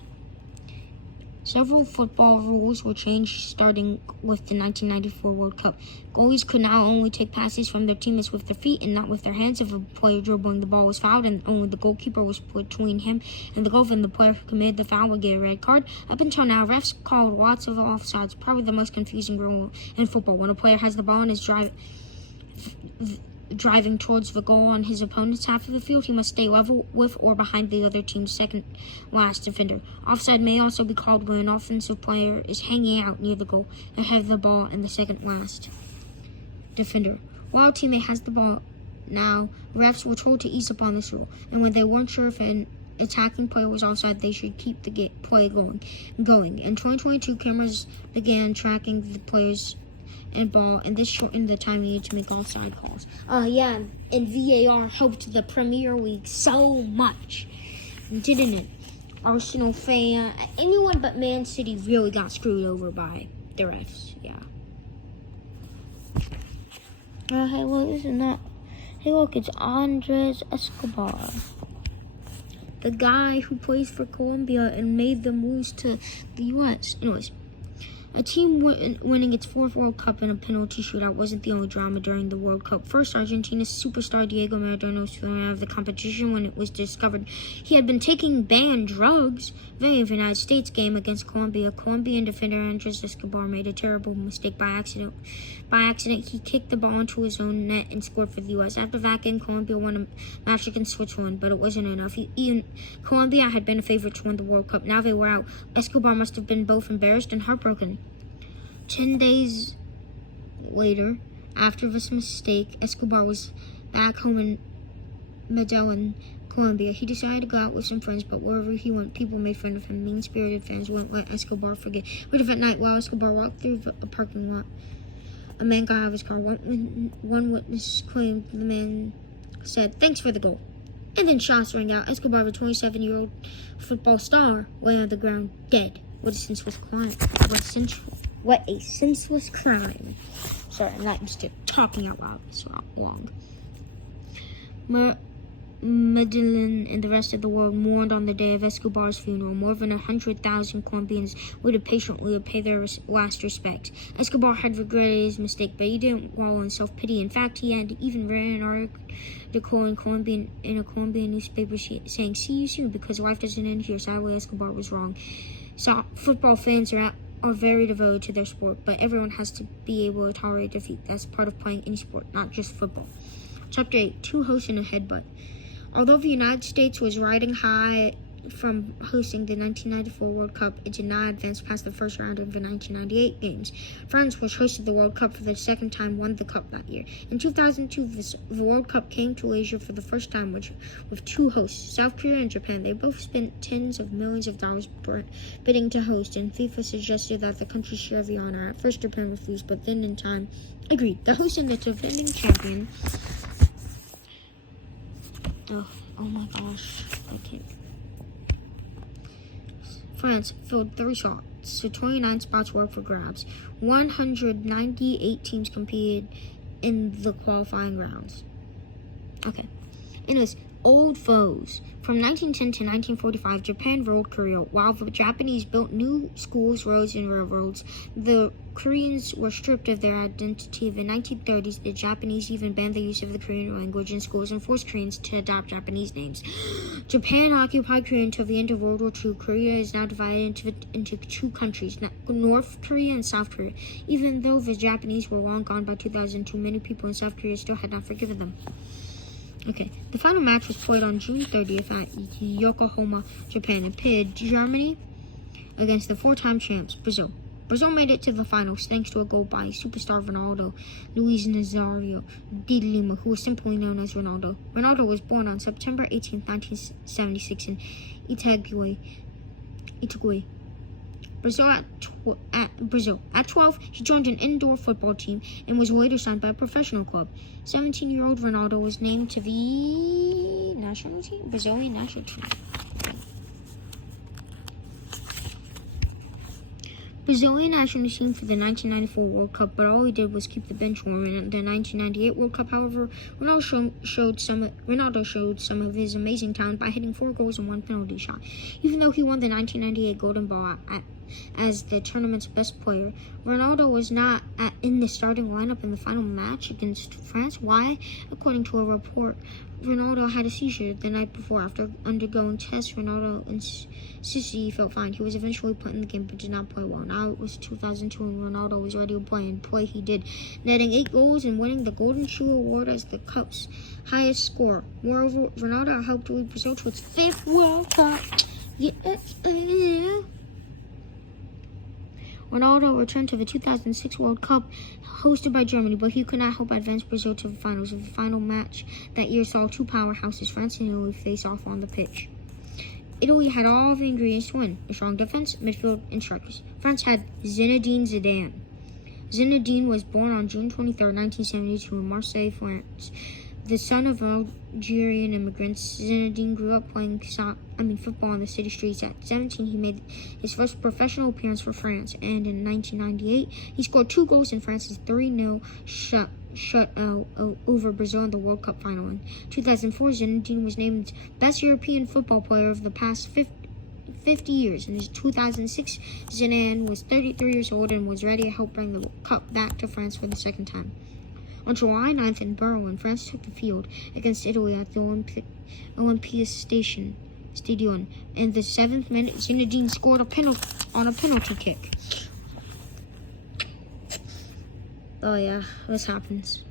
Several football rules were changed starting with the 1994 World Cup. Goalies could now only take passes from their teammates with their feet and not with their hands. If a player dribbling the ball was fouled and only the goalkeeper was between him and the goal, then the player who committed the foul would get a red card. Up until now, refs called lots of offsides, probably the most confusing rule in football. When a player has the ball and is driving towards the goal on his opponent's half of the field, he must stay level with or behind the other team's second last defender. Offside may also be called when an offensive player is hanging out near the goal ahead of the ball and the second last defender. While a teammate has the ball Now, refs were told to ease up on this rule, and when they weren't sure if an attacking player was offside, they should keep the play going. In 2022, cameras began tracking the players and ball, and this shortened the time needed to make offside calls. Yeah, and VAR helped the Premier League so much, didn't it? Arsenal fan, anyone but Man City really got screwed over by the refs. Yeah. Hey, look, isn't that? Hey, look, it's Andres Escobar, the guy who plays for Colombia and made them lose to the U.S. Anyways, a team winning its fourth World Cup in a penalty shootout wasn't the only drama during the World Cup. First, Argentina's superstar Diego Maradona was thrown out of the competition when it was discovered he had been taking banned drugs. During the United States game against Colombia, Colombian defender Andres Escobar made a terrible mistake by accident. He kicked the ball into his own net and scored for the U.S. After that game, Colombia won a match against Switzerland, but it wasn't enough. Colombia had been a favorite to win the World Cup. Now they were out. Escobar must have been both embarrassed and heartbroken. 10 days later, after this mistake, Escobar was back home in Medellin, Colombia. He decided to go out with some friends, but wherever he went, people made fun of him. Mean-spirited fans wouldn't let Escobar forget. Later that night, while Escobar walked through a parking lot, a man got out of his car. One witness claimed the man said, "Thanks for the goal." And then shots rang out. Escobar, the 27-year-old football star, lay on the ground, dead. What a senseless crime. What a senseless crime. Sorry, I'm not used to talking out loud this long. Medellin and the rest of the world mourned on the day of Escobar's funeral. More than 100,000 Colombians waited patiently to pay their last respects. Escobar had regretted his mistake, but he didn't wallow in self-pity. In fact, he had even written an article in a Colombian newspaper saying, "See you soon, because life doesn't end here." Sadly, Escobar was wrong. So, football fans are very devoted to their sport, but everyone has to be able to tolerate defeat. That's part of playing any sport, not just football. Chapter 8, 2 hosts and a headbutt. Although the United States was riding high from hosting the 1994 World Cup, it did not advance past the first round of the 1998 games. France, which hosted the World Cup for the second time, won the cup that year. In 2002, the World Cup came to Asia for the first time, with 2 hosts, South Korea and Japan. They both spent tens of millions of dollars bidding to host, and FIFA suggested that the countries share the honor. At first, Japan refused, but then in time agreed. The host and the defending champion. Oh my gosh, I can't. France filled 3 slots, so 29 spots were up for grabs. 198 teams competed in the qualifying rounds. Okay. Anyways, old foes. From 1910 to 1945, Japan ruled Korea. While the Japanese built new schools, roads, and railroads, the Koreans were stripped of their identity. In the 1930s, the Japanese even banned the use of the Korean language in schools and forced Koreans to adopt Japanese names. Japan occupied Korea until the end of World War II. Korea is now divided into 2 countries, North Korea and South Korea. Even though the Japanese were long gone by 2002, many people in South Korea still had not forgiven them. Okay, the final match was played on June 30th at Yokohama, Japan, and pitted Germany against the 4-time champs, Brazil. Brazil made it to the finals thanks to a goal by superstar Ronaldo, Luiz Nazario de Lima, who was simply known as Ronaldo. Ronaldo was born on September 18, 1976 in Itagüí. Brazil. At 12, he joined an indoor football team and was later signed by a professional club. 17-year-old Ronaldo was named to the Brazilian national team. Brazilian national team for the 1994 World Cup, but all he did was keep the bench warm. In the 1998 World Cup, however, Ronaldo showed some of his amazing talent by hitting 4 goals and 1 penalty shot. Even though he won the 1998 Golden Ball as the tournament's best player, Ronaldo was not in the starting lineup in the final match against France. Why? According to a report, Ronaldo had a seizure the night before. After undergoing tests, Ronaldo insisted he felt fine. He was eventually put in the game but did not play well. Now it was 2002 and Ronaldo was ready to play, and play he did, netting 8 goals and winning the Golden Shoe Award as the Cup's highest scorer. Moreover, Ronaldo helped lead Brazil to its 5th World Cup. Yeah. Ronaldo returned to the 2006 World Cup hosted by Germany, but he could not help advance Brazil to the finals. The final match that year saw two powerhouses, France and Italy, face off on the pitch. Italy had all the ingredients to win: a strong defense, midfield, and strikers. France had Zinedine Zidane. Zinedine was born on June 23, 1972 in Marseille, France. The son of Algerian immigrants, Zinedine grew up playing football on the city streets. At 17, he made his first professional appearance for France, and in 1998, he scored 2 goals in France's 3-0 shutout over Brazil in the World Cup final. In 2004, Zinedine was named Best European Football Player of the past 50 years. In 2006, Zidane was 33 years old and was ready to help bring the cup back to France for the second time. On July 9th in Berlin, France took the field against Italy at the Olympia Stadium. In the 7th minute, Zinedine scored on a penalty kick. Oh yeah, this happens.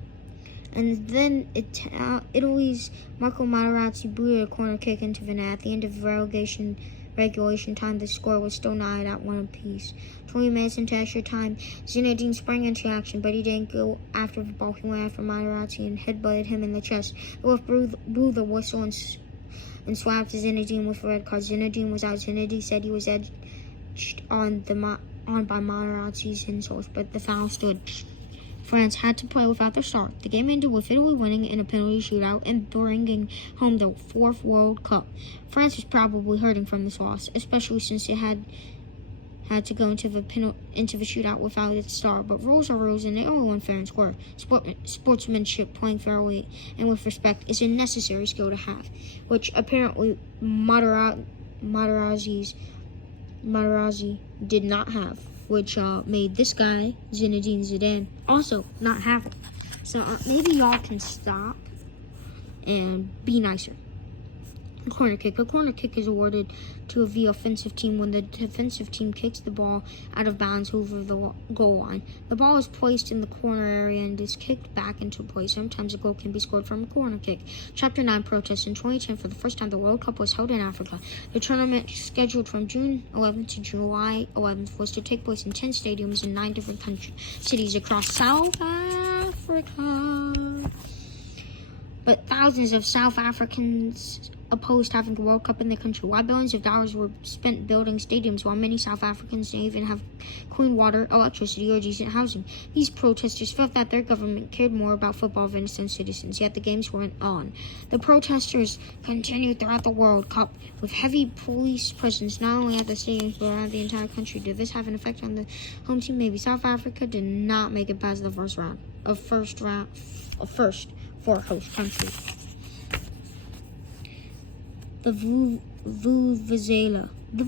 And then Italy's Marco Materazzi booted a corner kick into the net. At the end of regulation time, the score was still tied at 1 apiece. 20 minutes into extra time, Zinedine sprang into action, but he didn't go after the ball. He went after Materazzi and headbutted him in the chest. The ref blew the whistle and slapped Zinedine with a red card. Zinedine was out. Zinedine said he was edged on by Materazzi's insults, but the foul stood. France had to play without their star. The game ended with Italy winning in a penalty shootout and bringing home the 4th World Cup. France was probably hurting from this loss, especially since it had to go into the shootout without its star. But rules are rules, and they only won fair and square. Sportsmanship, playing fairly and with respect, is a necessary skill to have, which apparently Materazzi did not have, which made this guy, Zinedine Zidane, also not have it. So maybe y'all can stop and be nicer. A corner kick. A corner kick is awarded to the offensive team when the defensive team kicks the ball out of bounds over the goal line. The ball is placed in the corner area and is kicked back into place. Sometimes a goal can be scored from a corner kick. Chapter 9 protests. In 2010, for the first time, the World Cup was held in Africa. The tournament, scheduled from June 11th to July 11th, was to take place in 10 stadiums in 9 different cities across South Africa. But thousands of South Africans opposed having the World Cup in their country. Why billions of dollars were spent building stadiums while many South Africans didn't even have clean water, electricity, or decent housing? These protesters felt that their government cared more about football than its own citizens, yet the games went on. The protesters continued throughout the World Cup with heavy police presence not only at the stadiums but around the entire country. Did this have an effect on the home team? Maybe. South Africa did not make it past the first for host country. The Vuvuzela. The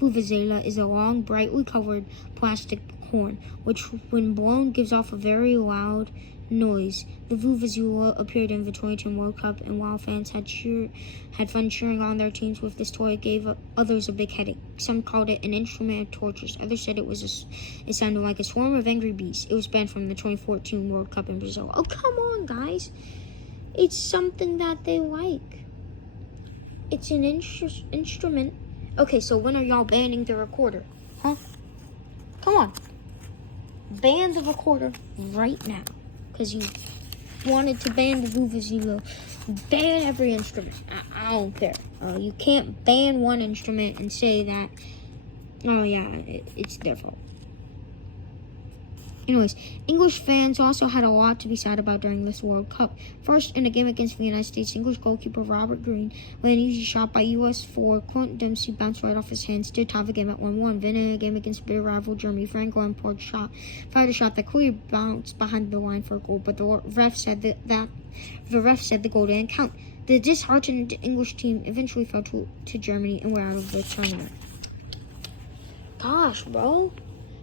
Vuvuzela is a long, brightly colored plastic horn, which, when blown, gives off a very loud noise. The Vuvuzela appeared in the 2010 World Cup, and while fans had fun cheering on their teams with this toy, it gave others a big headache. Some called it an instrument of torture. Others said it sounded like a swarm of angry bees. It was banned from the 2014 World Cup in Brazil. Oh, come on, guys. It's something that they like. It's an instrument. Okay, so when are y'all banning the recorder? Huh? Come on. Ban the recorder right now. Because you wanted to ban the Vuvuzela. Ban every instrument. I don't care. You can't ban one instrument and say that, oh yeah, it's their fault. Anyways, English fans also had a lot to be sad about during this World Cup. First, in a game against the United States, English goalkeeper Robert Green landed an easy shot by U.S. forward Clint Dempsey bounced right off his hands to tie the game at 1-1. Then, in a game against bitter rival Germany, Frank Lampard fired a shot that clearly bounced behind the line for a goal, but the ref said the goal didn't count. The disheartened English team eventually fell to Germany and were out of the tournament. Gosh, bro.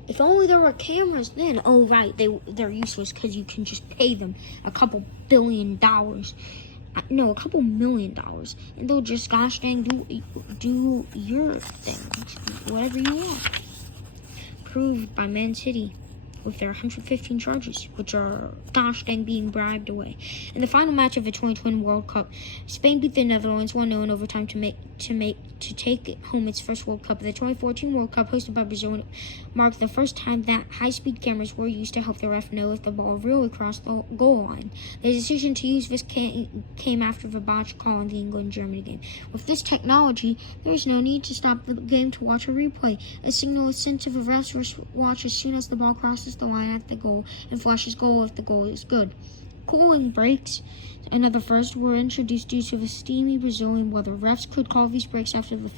If only there were cameras then. Oh, right. They're useless because you can just pay them a couple $1 billion. No, a couple $1 million. And they'll just, gosh dang, do your thing. Whatever you want. Proved by Man City. with their 115 charges, which are gosh dang being bribed away. In the final match of the 2020 World Cup, Spain beat the Netherlands 1-0 in overtime to take home its first World Cup. The 2014 World Cup, hosted by Brazil, marked the first time that high-speed cameras were used to help the ref know if the ball really crossed the goal line. The decision to use this came after the botched call in the England-Germany game. With this technology, there is no need to stop the game to watch a replay. A signal is sent to the ref's watch as soon as the ball crosses the line at the goal and flashes goal if the goal is good. Cooling breaks, another first, were introduced due to the steamy Brazilian weather. Refs could call these breaks after the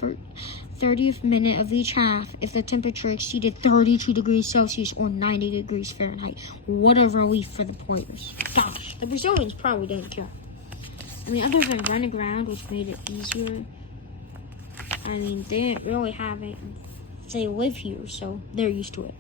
30th minute of each half if the temperature exceeded 32 degrees Celsius or 90 degrees Fahrenheit. What a relief for the players. Gosh, the Brazilians probably didn't care. I mean, other than running around, which made it easier, I mean, they didn't really have it. They live here, so they're used to it.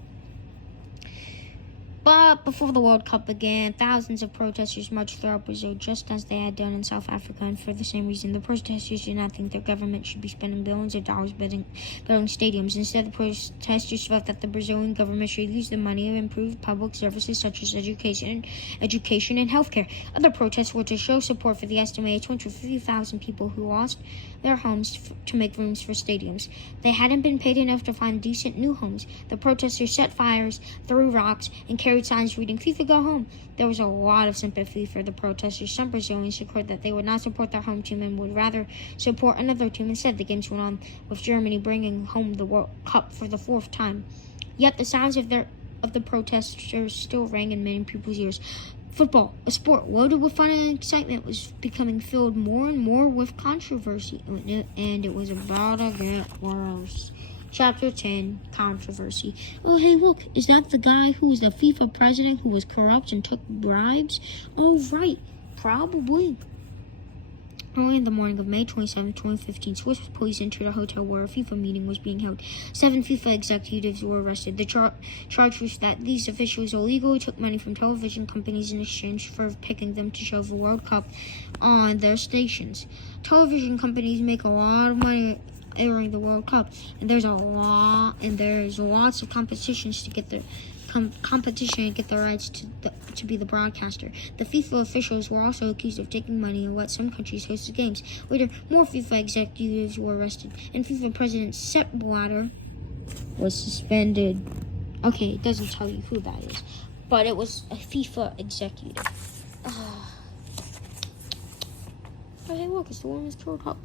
But before the World Cup began, thousands of protesters marched throughout Brazil, just as they had done in South Africa, and for the same reason. The protesters did not think their government should be spending billions of dollars building stadiums. Instead, the protesters felt that the Brazilian government should use the money to improve public services such as education and healthcare. Other protests were to show support for the estimated 250,000 people who lost their homes to make rooms for stadiums. They hadn't been paid enough to find decent new homes. The protesters set fires, threw rocks, and carried signs reading "FIFA Go Home." There was a lot of sympathy for the protesters. Some Brazilians declared that they would not support their home team and would rather support another team instead. The games went on, with Germany bringing home the World Cup for the 4th time. Yet the sounds of the protesters still rang in many people's ears. Football, a sport loaded with fun and excitement, was becoming filled more and more with controversy, and it was about to get worse. Chapter 10, Controversy. Oh, hey, look, is that the guy who was the FIFA president who was corrupt and took bribes? Oh, right, probably. Early in the morning of May 27, 2015, Swiss police entered a hotel where a FIFA meeting was being held. 7 FIFA executives were arrested. The charge was that these officials illegally took money from television companies in exchange for picking them to show the World Cup on their stations. Television companies make a lot of money airing the World Cup, and there's lots of competitions to get the competition and get the rights to be the broadcaster. The FIFA officials were also accused of taking money and let some countries host the games. Later, more FIFA executives were arrested, and FIFA President Sepp Blatter was suspended. Okay, it doesn't tell you who that is, but it was a FIFA executive. Oh, hey, look, it's the Women's World Cup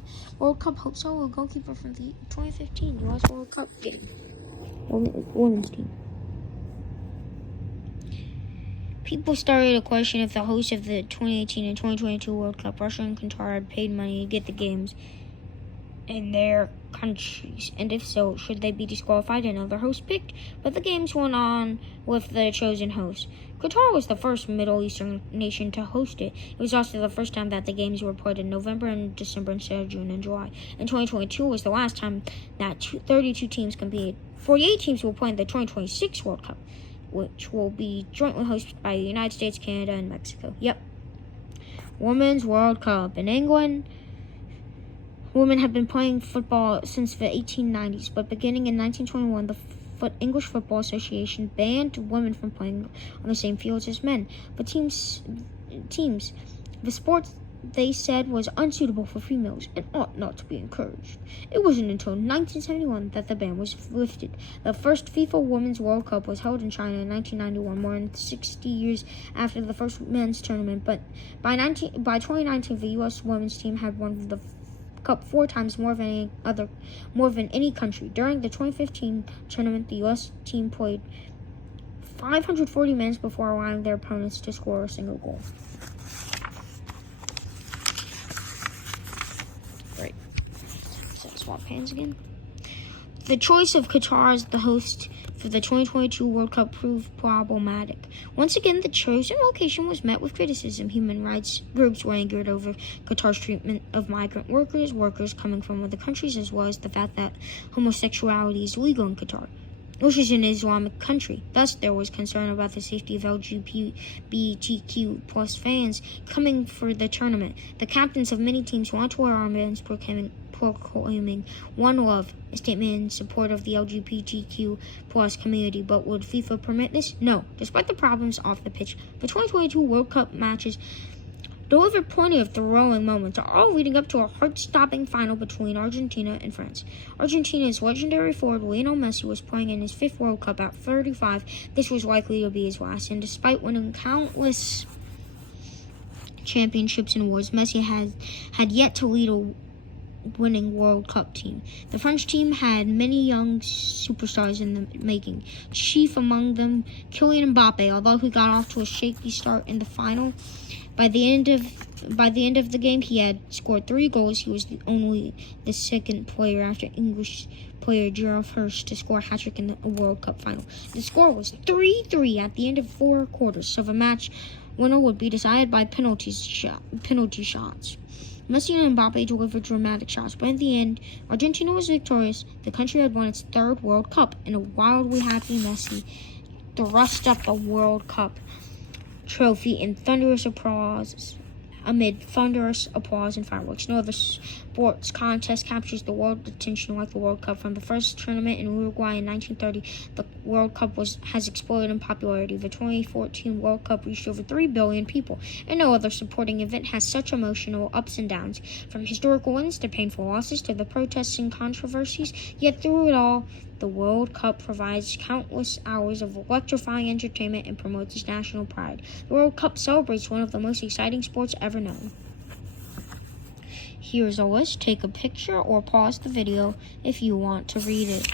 hope solo goalkeeper from the 2015 U.S. World Cup game. Women's team. People started to question if the hosts of the 2018 and 2022 World Cup, Russia and Qatar, had paid money to get the games in their countries, and if so, should they be disqualified and another host picked? But the games went on with the chosen host. Qatar was the first Middle Eastern nation to host it. It was also the first time that the games were played in November and December instead of June and July. And 2022 was the last time that 32 teams competed. 48 teams will play in the 2026 World Cup, which will be jointly hosted by the United States, Canada, and Mexico. Yep. Women's World Cup. In England, women have been playing football since the 1890s, but beginning in 1921, the English Football Association banned women from playing on the same fields as men. But teams, the sport, they said, was unsuitable for females and ought not to be encouraged. It wasn't until 1971 that the ban was lifted. The first FIFA Women's World Cup was held in China in 1991, more than 60 years after the first men's tournament. But by 2019, the U.S. women's team had won the Cup 4 times more than any country. During the 2015 tournament, the U.S. team played 540 minutes before allowing their opponents to score a single goal. Right. So swap hands again. The choice of Qatar as the host for the 2022 World Cup proved problematic. Once again, the chosen location was met with criticism. Human rights groups were angered over Qatar's treatment of migrant workers coming from other countries, as well as the fact that homosexuality is legal in Qatar, which is an Islamic country. Thus, there was concern about the safety of LGBTQ plus fans coming for the tournament. The captains of many teams wanted to wear armbands proclaiming One Love, a statement in support of the LGBTQ plus community. But would FIFA permit this? No. Despite the problems off the pitch, the 2022 World Cup matches delivered plenty of thrilling moments, all leading up to a heart-stopping final between Argentina and France. Argentina's legendary forward Lionel Messi was playing in his 5th World Cup at 35. This was likely to be his last, and despite winning countless championships and awards, Messi had yet to lead a winning World Cup team. The French team had many young superstars in the making, chief among them Kylian Mbappe, although he got off to a shaky start in the final. By the end of the game, he had scored 3 goals. He was only the second player after English player Gerald Hurst to score a hat-trick in a World Cup final. The score was 3-3 at the end of 4 quarters, so the match winner would be decided by penalty shots. Messi and Mbappe delivered dramatic shots, but in the end, Argentina was victorious. The country had won its 3rd World Cup, and a wildly happy Messi thrust up the World Cup trophy in amid thunderous applause and fireworks. No other sports contest captures the world attention like the World Cup. From the first tournament in Uruguay in 1930, the World Cup has exploded in popularity. The 2014 World Cup reached over 3 billion people, and no other sporting event has such emotional ups and downs, from historical wins to painful losses to the protests and controversies. Yet through it all, the World Cup provides countless hours of electrifying entertainment and promotes its national pride. The World Cup celebrates one of the most exciting sports ever known. Here's a list. Take a picture or pause the video if you want to read it.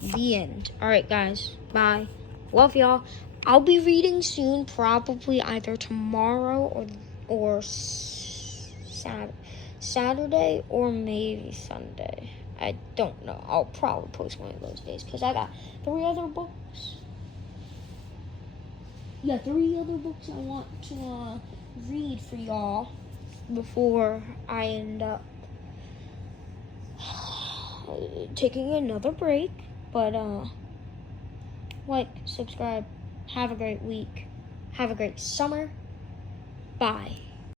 The end. Alright, guys. Bye. Love y'all. I'll be reading soon, probably either tomorrow or Saturday or maybe Sunday. I don't know. I'll probably post one of those days because I got 3 other books. Yeah, 3 other books I want to read for y'all before I end up taking another break. But like, subscribe. Have a great week. Have a great summer. Bye.